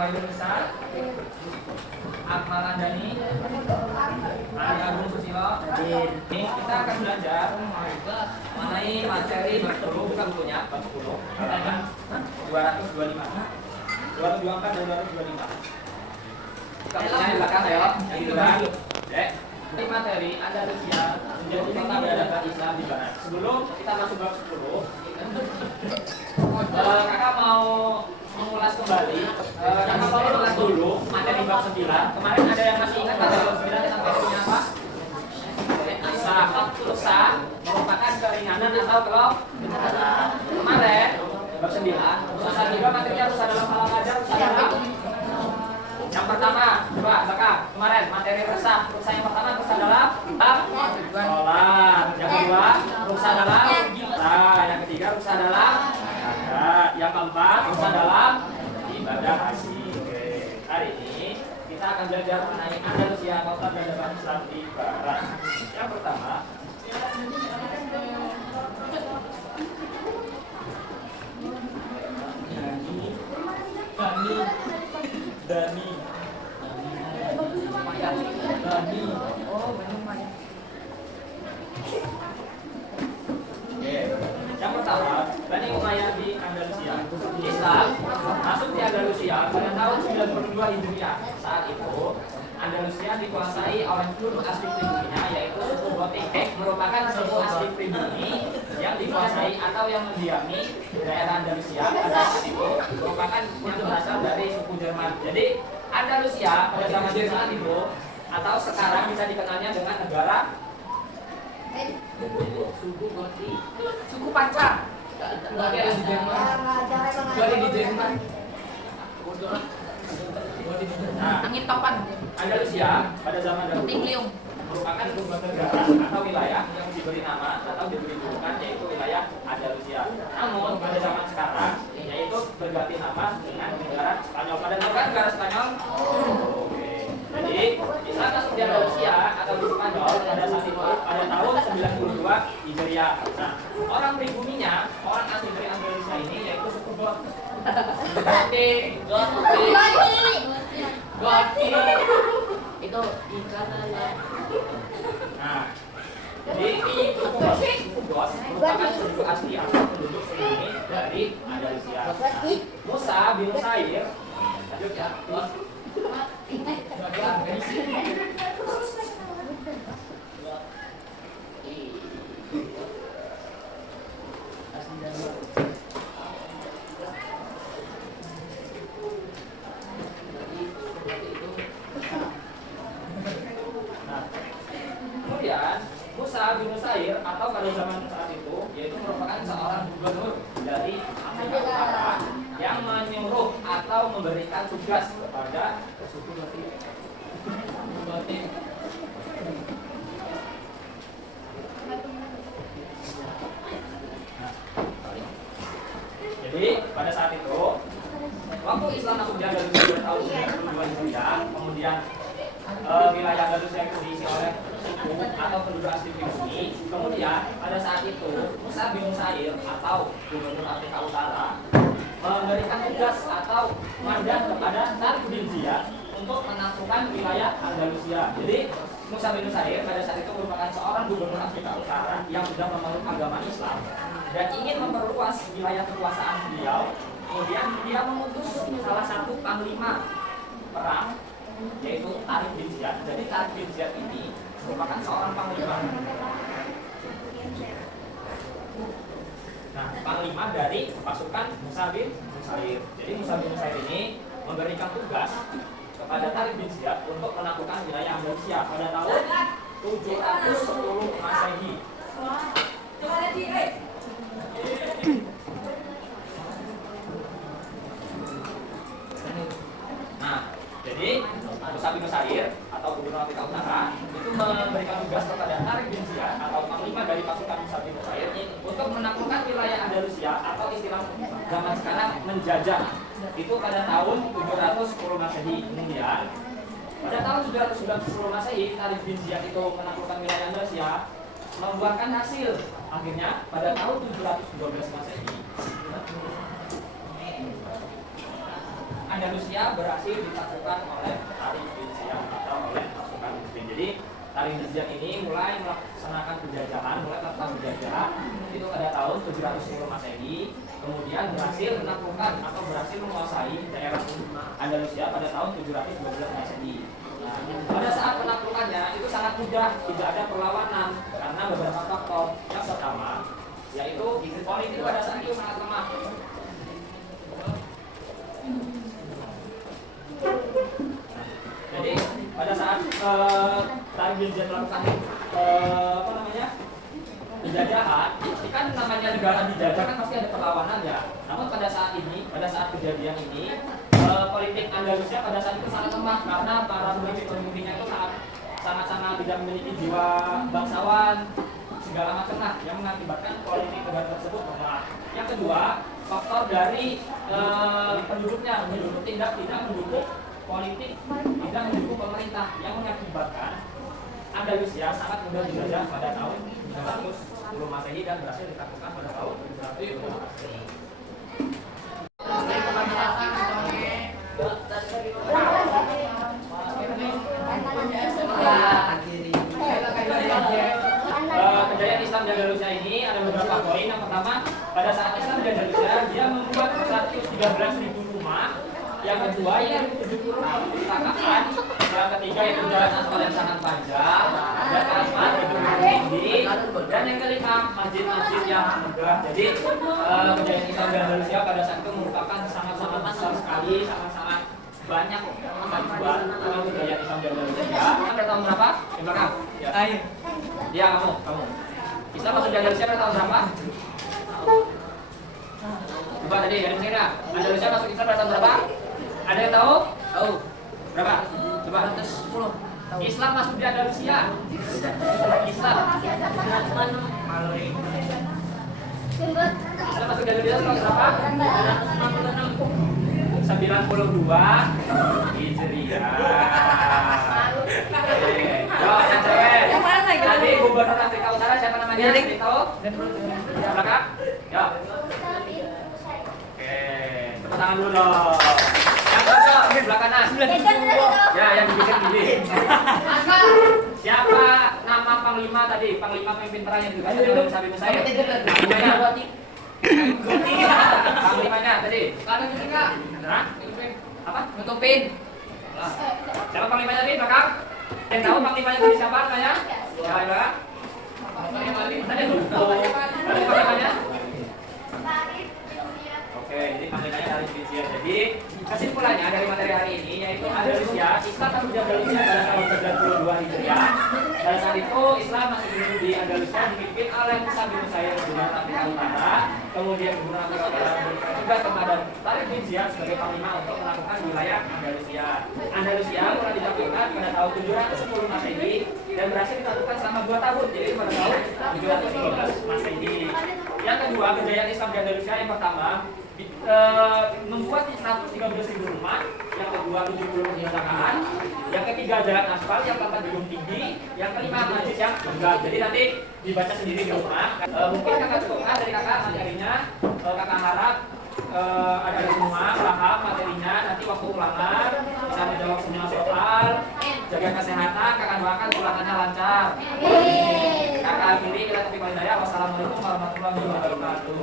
Wahidul Nisa, Akmal Andani, Ali Agung Susilo. Ini kita akan belajar mengenai materi bab 10, bukan bukunya, bab 10 halaman 225, 224 dan 225. Kita mulai di belakang ya, yang kedua. Ini materi Andalusia menjadi kota peradaban Islam di Barat. Sebelum kita masuk bab 10, kakak mau mengulas kembali. Kakak mau mengulas dulu materi bab 9. Kemarin ada yang masih ingat materi bab 9 tentang materinya apa? Dosa merupakan keringanan atau kalau kemarin bab 9 dosa juga materinya dosa dalam hal wajar, dosa dalam. Yang pertama, coba kakak kemarin materi resah. Dosa yang pertama dosa dalam sholat. Yang kedua dosa dalam kita. Yang ketiga dosa dalam ibadah. Yang keempat dosa dalam ibadah haji. Oke. Hari ini kita akan belajar mengenai Andalusia, kota peradaban Islam di Barat. Yang pertama, Dani. Yang pertama, Bani Umayyah di Andalusia. Islam masuk di Andalusia pada tahun 92 Hijriah. Saat itu Andalusia dikuasai oleh seluruh asli pribuminya, yaitu suku Gotik merupakan suku asli pribumi yang dikuasai atau yang mendiami daerah Andalusia pada saat itu merupakan yang berasal dari suku Jerman. Jadi Andalusia pada zaman saat itu atau sekarang bisa dikenalnya dengan negara suku Gotik, suku Pancar. Di Jerman. Nah, angin topan. Andalusia pada zaman dahulu merupakan sebuah negara atau wilayah yang diberi nama atau diberi julukan yaitu wilayah Andalusia. Namun pada zaman sekarang yaitu berganti nama dengan negara Spanyol. Pada negara Spanyol. Oke. Jadi Islam masuk di Andalusia atau di Spanyol pada saat itu pada tahun 92 Hijriah. Nah, orang pribuminya, orang asli dari Andalusia ini yaitu suku Gotik. Itu ikanannya. Nah, jadi suku Gotik merupakan suku asli atau penduduk pribumi dari Andalusia. Musa bin Nusair, lanjut ya, terus. Kemudian Musa bin Nusair atau pada zaman saat itu yaitu merupakan seorang gubernur dari Afrika Utara yang menyuruh atau memberikan tugas kepada suku Gotik. Jadi pada saat itu waktu Islam masuk di Andalusia pada tahun 92 Hijriah, kemudian wilayah Andalusia itu diisi oleh suku atau penduduk asli pribumi. Kemudian pada saat itu Musa bin Nusair atau gubernur Afrika Utara memberikan tugas atau mandat kepada Tariq bin Ziyad untuk menaklukkan wilayah Andalusia. Jadi Musa bin Nusair pada saat itu merupakan seorang gubernur Afrika Utara yang sudah memeluk agama Islam dan ingin memperluas wilayah kekuasaan beliau. Kemudian dia mengutus salah satu panglima perang yaitu Tariq bin Ziyad. Jadi Tariq bin Ziyad ini merupakan seorang panglima. Nah, panglima dari pasukan Musa bin Nusair. Jadi Musa bin Nusair ini memberikan tugas kepada Tariq bin Ziyad untuk menaklukkan wilayah Andalusia pada tahun 710 Masehi. Nah, jadi Musa bin Nusair atau gubernur Afrika Utara itu memberikan tugas kepada Tariq bin Ziyad atau panglima dari pasukan Musa bin Nusair untuk menaklukkan wilayah Andalusia atau istilah zaman sekarang menjajah. Itu pada tahun 710 Masehi. Kemudian pada tahun 710 Masehi Tariq bin Ziyad itu menaklukkan wilayah Andalusia, membuahkan hasil. Akhirnya pada tahun 712 Masehi Andalusia berhasil ditaklukkan oleh Tariq bin Ziyad atau oleh pasukan Muslim. Jadi Tariq bin Ziyad ini mulai melaksanakan penjajahan, mulai melakukan penjajahan itu pada tahun 710 Masehi, kemudian berhasil menaklukkan atau berhasil menguasai daerah Andalusia pada tahun 712 Masehi. Pada saat penaklukannya itu sangat mudah, tidak ada perlawanan karena beberapa faktor. Yang pertama, yaitu politik pada saat itu sangat lemah. Jadi pada saat Tariq bin Ziyad melakukan penjajahan, kan namanya negara dijajah kan pasti ada perlawanan ya. Namun pada saat ini, pada saat kejadian ini, politik Andalusia pada saat itu sangat lemah karena para pemimpinnya itu sangat tidak memiliki jiwa bangsawan segala macam lah yang mengakibatkan politik negara tersebut lemah. Yang kedua, faktor dari penduduknya tidak mendukung politik, tidak mendukung pemerintah yang mengakibatkan Andalusia sangat mudah dijajah pada tahun 310 Masehi dan berhasil ditaklukkan pada tahun 710 Masehi. Kejayaan Islam di Andalusia ini ada beberapa poin. Yang pertama, pada saat Islam di Andalusia dia membuat 113.000 rumah. Yang kedua, yang 70 rumah perpustakaan. Yang ketiga itu jalan aspal yang sangat panjang. Yang keempat gedung tinggi. Dan yang kelima masjid-masjid yang megah. Jadi kejayaan Islam di Andalusia pada saat itu merupakan sangat-sangat besar sekali, sangat-sangat banyak kemajuan dalam kejayaan Islam di Andalusia. Pada tahun berapa? Di belakang. Ya, kamu. Islam masuk di Andalusia pada tahun berapa? Coba tadi dari mana? Andalusia masuk Islam pada tahun berapa? Ada yang tahu? Tahu. Berapa? Coba. 10. Islam masuk di Andalusia. Islam. Islam masuk di Andalusia tahun berapa? 92 Hijriah. Yo, yang cewek. Tadi Gubernur Afrika Utara siapa namanya? Tahu? Belakang? Ya. Oke, tepuk tangan dulu dong. Yang cocok di sebelah kanan. Ya, yang dibikin gini. Siapa nama panglima tadi? Panglima pemimpin perang yang juga dalam Sabi Musair. Panglimanya tadi. Kanan juga. Hah? Apa? Nutupin. Siapa panglimanya tadi? Belakang? Yang tahu panglimanya tadi siapa namanya? Ya, belakang. Tadi lupa. Tadi panglimanya? Oke, jadi panglimanya Tariq bin Ziyad. Jadi kesimpulannya dari materi hari ini yaitu Andalusia, Islam masuk di Andalusia pada tahun 92 Hijriah. Pada saat itu Islam masih dulu di Andalusia dipimpin oleh Musa bin Nusair Gubernur Afrika Utara. Kemudian Gubernur Afrika Utara memberikan tugas kepada Tariq bin Ziyad sebagai panglima untuk melakukan wilayah Andalusia. Andalusia mulai ditaklukkan pada tahun 710 Masehi dan berhasil ditaklukkan selama 2 tahun, jadi pada tahun 713 Masehi. Yang kedua, kejayaan Islam di Andalusia yang pertama membuat 113.000 rumah, yang kedua 70 perpustakaan, yang ketiga jalan aspal, yang keempat gedung tinggi, yang kelima masjid yang megah. Jadi nanti dibaca sendiri di rumah. Mungkin kakak cukupkan dari kakak materinya, kakak harap ada semua paham materinya. Nanti waktu ulangan bisa menjawab semua soal, jaga kesehatan, kakak doakan ulangannya lancar. Kakak akhiri kita topik hidayah. Wassalamualaikum warahmatullahi wabarakatuh.